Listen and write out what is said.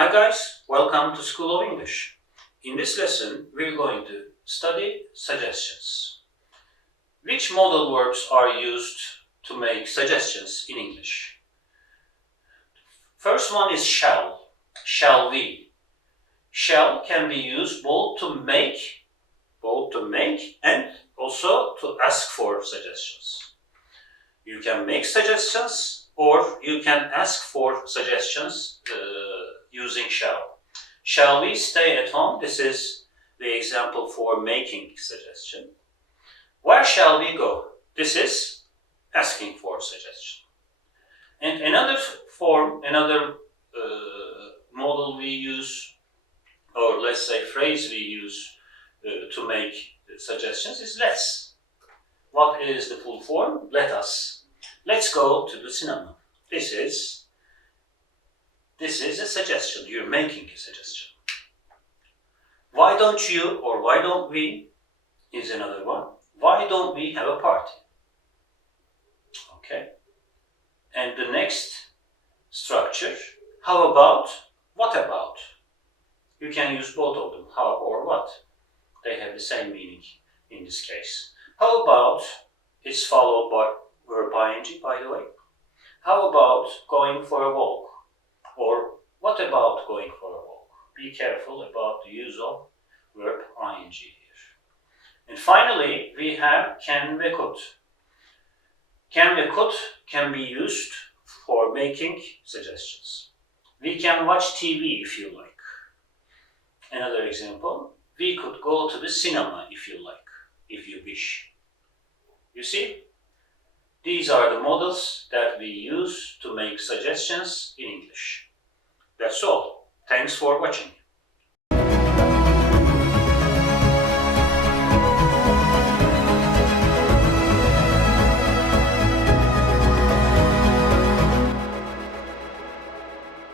Hi guys, welcome to School of English. In this lesson, we're going to study suggestions. Which modal verbs are used to make suggestions in English? First one is shall. Shall we? Shall can be used both to make and also to ask for suggestions. You can make suggestions or you can ask for suggestions using shall. Shall we stay at home? This is the example for making suggestion. Where shall we go? This is asking for suggestion. And another form, another model we use, or let's say phrase we use to make suggestions is let's. What is the full form? Let us. Let's go to the cinema. This is a suggestion. You're making a suggestion. Why don't you or why don't we is another one. Why don't we have a party? Okay. And the next structure, how about, what about? You can use both of them, how or what. They have the same meaning in this case. How about is followed by verb ing, by the way. How about going for a walk? Or what about going for a walk? Be careful about the use of verb ing here. And finally, we have can ve could. Can ve could can be used for making suggestions. We can watch TV if you like. Another example, we could go to the cinema if you like, if you wish. You see, these are the models that we use to make suggestions in English. That's all. Thanks for watching.